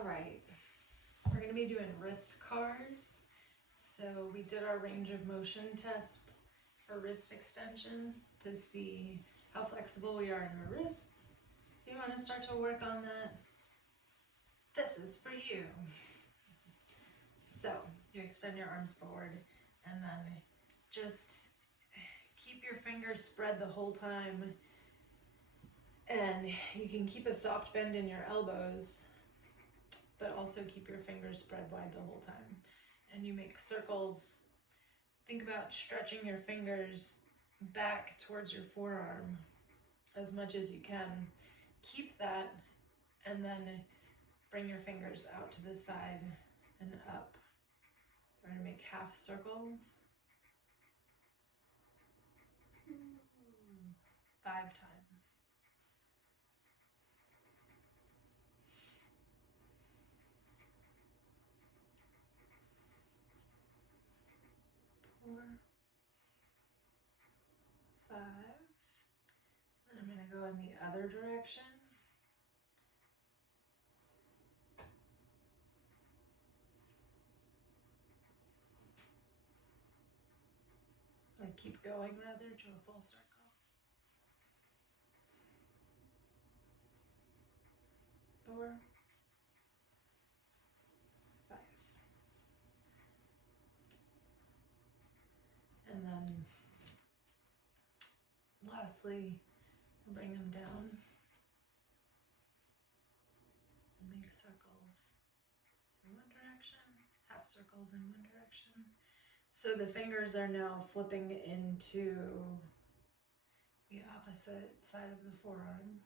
All right, we're gonna be doing wrist cars. So we did our range of motion test for wrist extension to see how flexible we are in our wrists. If you want to start to work on that, this is for you. So you extend your arms forward and then just keep your fingers spread the whole time. And you can keep a soft bend in your elbows, but also keep your fingers spread wide the whole time. And you make circles. Think about stretching your fingers back towards your forearm as much as you can. Keep that, and then bring your fingers out to the side and up. We're gonna make half circles. 5 times. Four, 5. And I'm going to go in the other direction. Or keep going rather to a full circle. 4, 5. And then lastly, bring them down and make circles in one direction, half circles in one direction. So the fingers are now flipping into the opposite side of the forearm.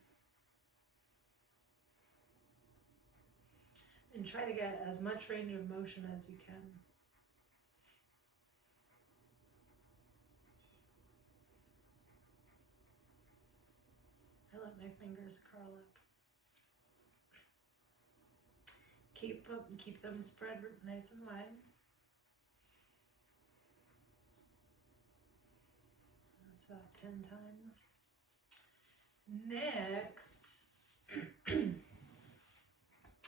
And try to get as much range of motion as you can. I let my fingers curl up. Keep them spread nice and wide. That's about 10 times. Next,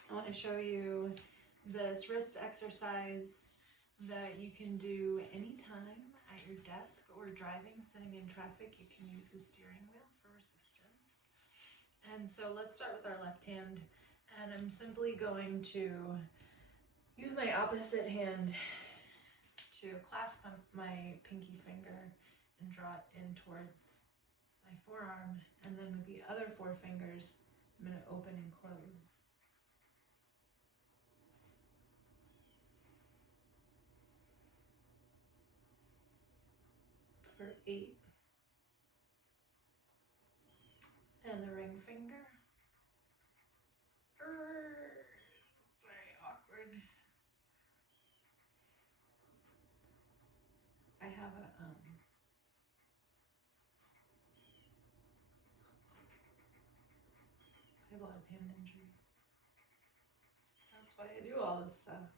I want to show you this wrist exercise that you can do anytime at your desk or driving, sitting in traffic. You can use the steering wheel for resistance. And so let's start with our left hand. And I'm simply going to use my opposite hand to clasp my pinky finger and draw it in towards my forearm. And then with the other 4 fingers, I'm going to open and close. For 8. And the ring finger. Very awkward. I have a lot of hand injuries. That's why I do all this stuff.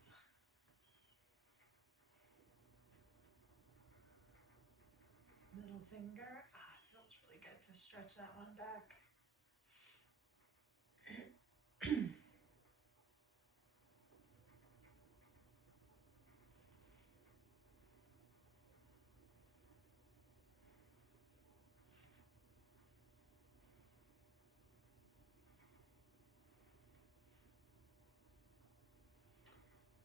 Middle finger. It feels really good to stretch that one back.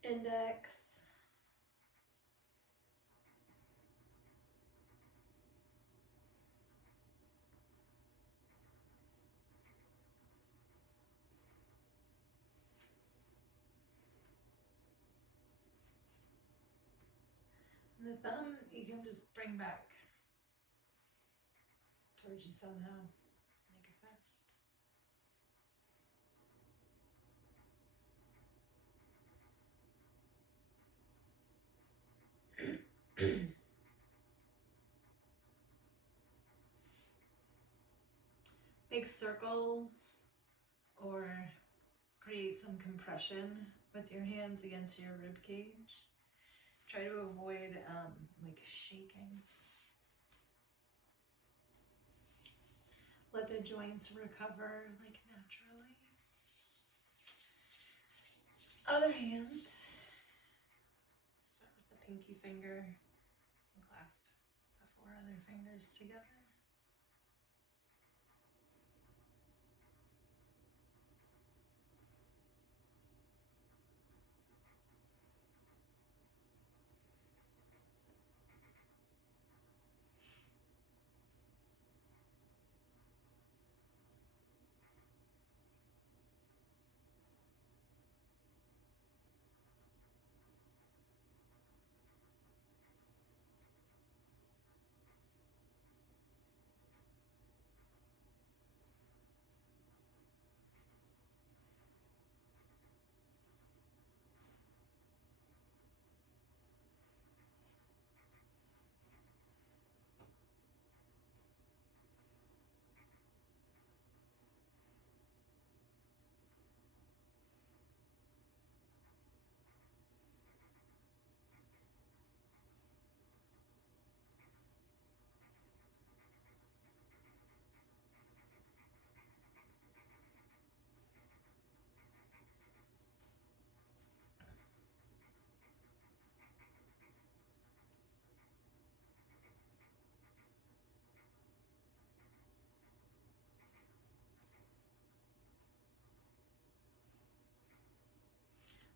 Index. And the thumb, you can just bring back towards you somehow. Make a fist. Make circles or create some compression with your hands against your rib cage. Try to avoid like shaking. Let the joints recover like naturally. Other hand. Start with the pinky finger and clasp the 4 other fingers together.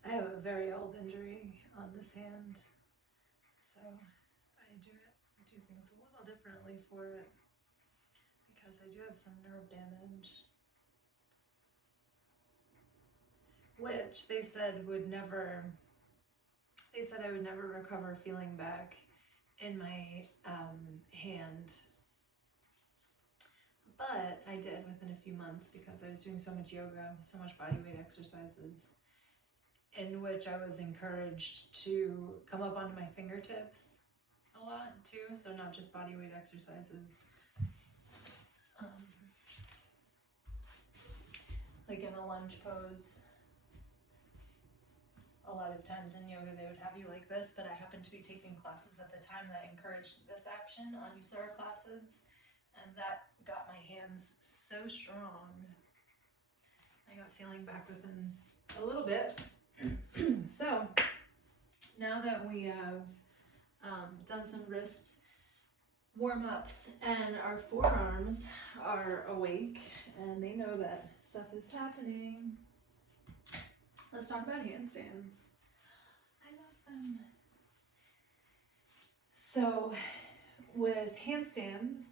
I have a very old injury on this hand, so I do things a little differently for it because I do have some nerve damage, which they said I would never recover feeling back in my hand. But I did within a few months because I was doing so much yoga, so much body weight exercises, in which I was encouraged to come up onto my fingertips a lot too, so not just body weight exercises. Like in a lunge pose. A lot of times in yoga they would have you like this, but I happened to be taking classes at the time that encouraged this action on Usara classes, and that got my hands so strong. I got feeling back within a little bit. So now that we have done some wrist warm-ups and our forearms are awake and they know that stuff is happening, let's talk about handstands. I love them. So with handstands,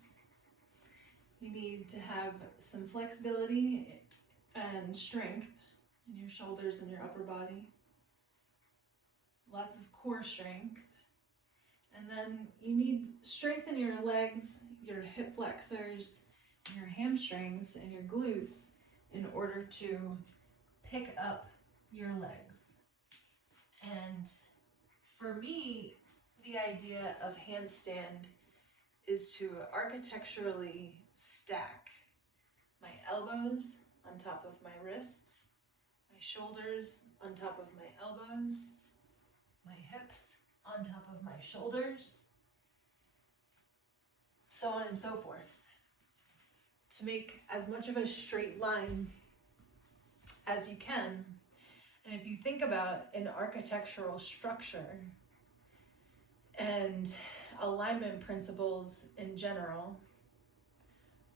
you need to have some flexibility and strength in your shoulders and your upper body. Lots of core strength. And then you need strength in your legs, your hip flexors, your hamstrings, and your glutes in order to pick up your legs. And for me, the idea of handstand is to architecturally stack my elbows on top of my wrists, my shoulders on top of my elbows, my hips on top of my shoulders, so on and so forth, to make as much of a straight line as you can. And if you think about an architectural structure and alignment principles in general,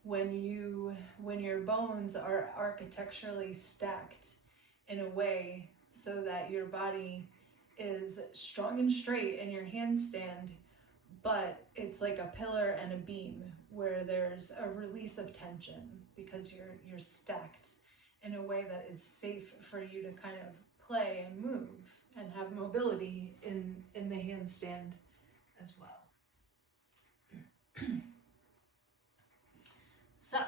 when your bones are architecturally stacked in a way so that your body is strong and straight in your handstand, but it's like a pillar and a beam where there's a release of tension because you're stacked in a way that is safe for you to kind of play and move and have mobility in the handstand as well. So,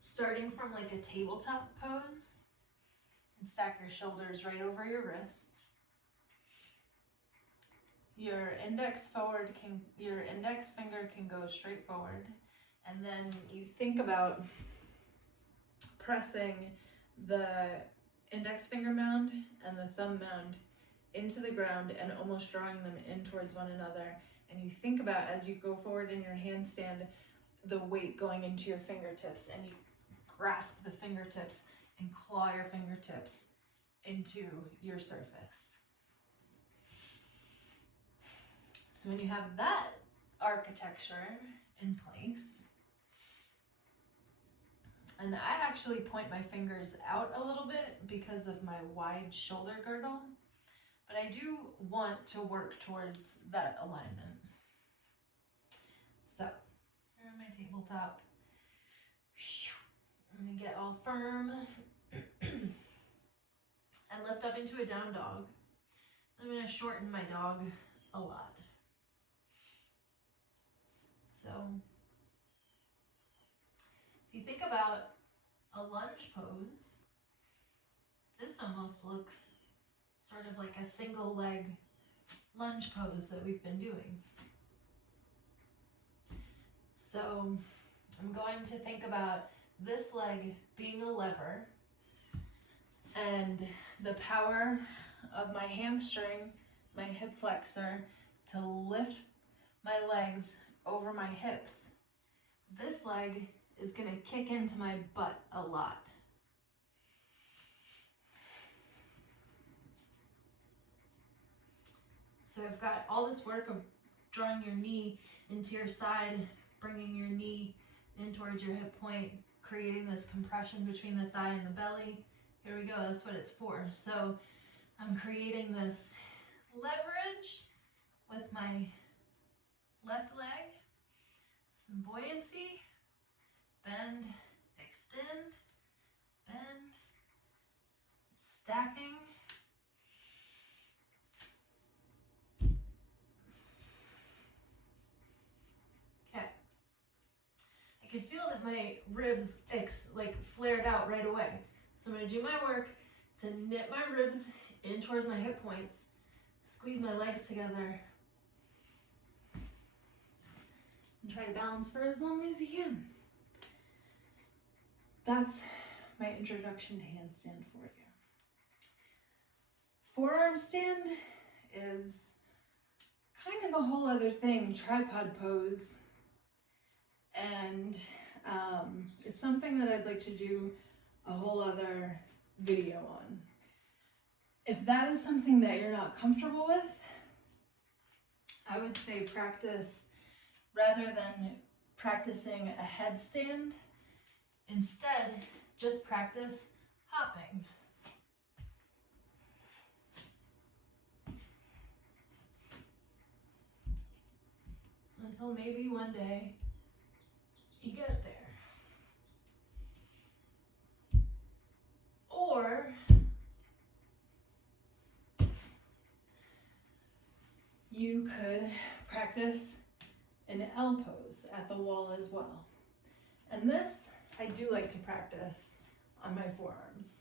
starting from like a tabletop pose, and stack your shoulders right over your wrists. Your index finger can go straight forward, and then you think about pressing the index finger mound and the thumb mound into the ground and almost drawing them in towards one another. And you think about, as you go forward in your handstand, the weight going into your fingertips, and you grasp the fingertips and claw your fingertips into your surface. So when you have that architecture in place, and I actually point my fingers out a little bit because of my wide shoulder girdle, but I do want to work towards that alignment. So, here on my tabletop, I'm gonna get all firm and lift up into a down dog. I'm gonna shorten my dog a lot. So, if you think about a lunge pose, this almost looks sort of like a single leg lunge pose that we've been doing. So I'm going to think about this leg being a lever and the power of my hamstring, my hip flexor, to lift my legs over my hips. This leg is going to kick into my butt a lot. So I've got all this work of drawing your knee into your side, bringing your knee in towards your hip point, creating this compression between the thigh and the belly. Here we go, that's what it's for. So I'm creating this leverage with my left leg, some buoyancy, bend, extend, bend, stacking. Okay. I can feel that my ribs flared out right away. So I'm going to do my work to knit my ribs in towards my hip points, squeeze my legs together, and try to balance for as long as you can. That's my introduction to handstand for you. Forearm stand is kind of a whole other thing, tripod pose. And it's something that I'd like to do a whole other video on. If that is something that you're not comfortable with, I would say practice, rather than practicing a headstand, instead just practice hopping. Until maybe one day you get there. Or you could practice an L pose at the wall as well. And this I do like to practice on my forearms.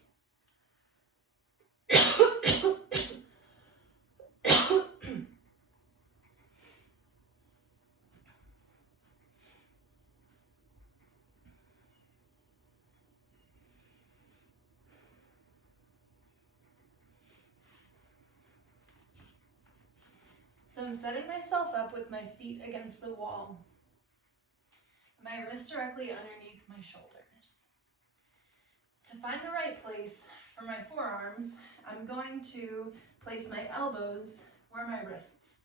So I'm setting myself up with my feet against the wall, my wrists directly underneath my shoulders. To find the right place for my forearms, I'm going to place my elbows where my wrists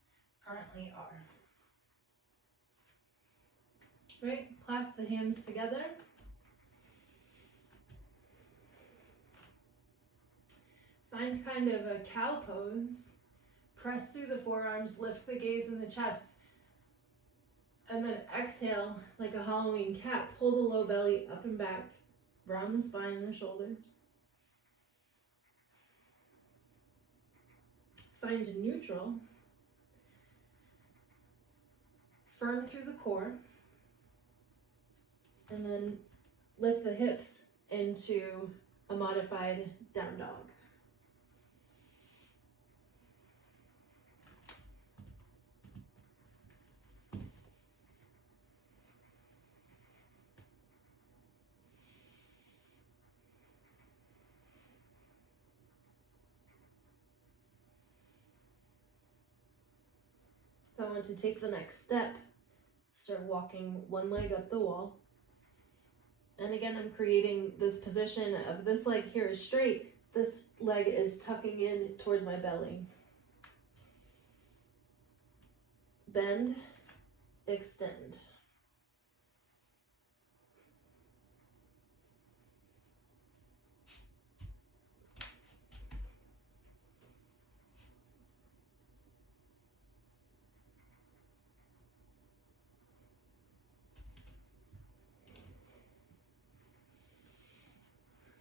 currently are. Right, clasp the hands together. Find kind of a cow pose. Press through the forearms, lift the gaze in the chest, and then exhale like a Halloween cat. Pull the low belly up and back, round the spine and the shoulders. Find neutral. Firm through the core, and then lift the hips into a modified down dog. If I want to take the next step, start walking one leg up the wall, And again, I'm creating this position of this leg here is straight, this leg is tucking in towards my belly. Bend, extend.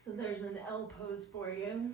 So there's an L pose for you.